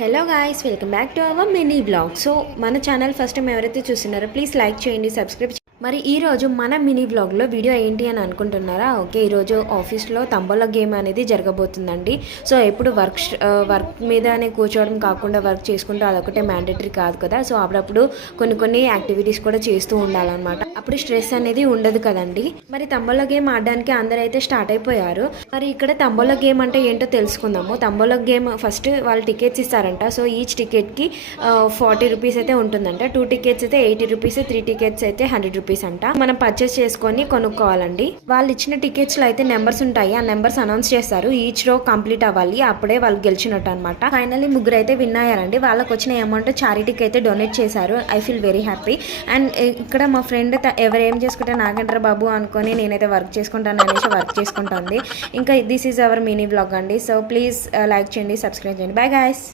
Hello guys, welcome back to our mini blog. So మన channel first time ఎవరైతే చూస్తున్నారో please like చేయండి, subscribe. మరి ఈరోజు మన మినీ బ్లాగ్లో వీడియో ఏంటి అని అనుకుంటున్నారా? ఓకే, ఈరోజు ఆఫీస్లో తంబోలా గేమ్ అనేది జరగబోతుందండి. సో ఎప్పుడు వర్క్ మీదనే కూర్చోవడం కాకుండా వర్క్ చేసుకుంటూ అదొకటే మ్యాండేటరీ కాదు కదా. సో అప్పుడప్పుడు కొన్ని యాక్టివిటీస్ కూడా చేస్తూ ఉండాలన్నమాట. అప్పుడు స్ట్రెస్ అనేది ఉండదు కదండి. మరి తంబోలా గేమ్ ఆడడానికి అందరైతే స్టార్ట్ అయిపోయారు. మరి ఇక్కడ తంబోలా గేమ్ అంటే ఏంటో తెలుసుకుందాము. తంబోలా గేమ్ ఫస్ట్ వాళ్ళు టికెట్స్ ఇస్తారంట. సో ఈచ్ టికెట్కి 40 రూపీస్ అయితే ఉంటుందంట. 2 టికెట్స్ అయితే 80 రూపీస్, 3 టికెట్స్ అయితే 100 రూపీస్ అంట. మనం పర్చేస్ చేసుకొని కొనుక్కోవాలండి. వాళ్ళు ఇచ్చిన టికెట్స్ లో అయితే నెంబర్స్ ఉంటాయి. ఆ నెంబర్స్ అనౌన్స్ చేస్తారు. ఈచ్ రో కంప్లీట్ అవ్వాలి, అప్పుడే వాళ్ళు గెలిచినట్టు అనమాట. ఫైనల్లీ ముగ్గురు అయితే విన్ అయ్యారండి. వాళ్ళకి వచ్చిన అమౌంట్ చారిటీకి అయితే డొనేట్ చేశారు. I feel very happy. And ఇక్కడ మా ఫ్రెండ్ ఎవరు ఏం చేసుకుంటే నాగేంద్ర బాబు అనుకొని నేనైతే వర్క్ చేసుకుంటాను అనేసి వర్క్ చేసుకుంటుంది. ఇంకా this is our mini blog అండి. సో ప్లీజ్ లైక్ చేయండి, సబ్స్క్రైబ్ చేయండి. Bye guys.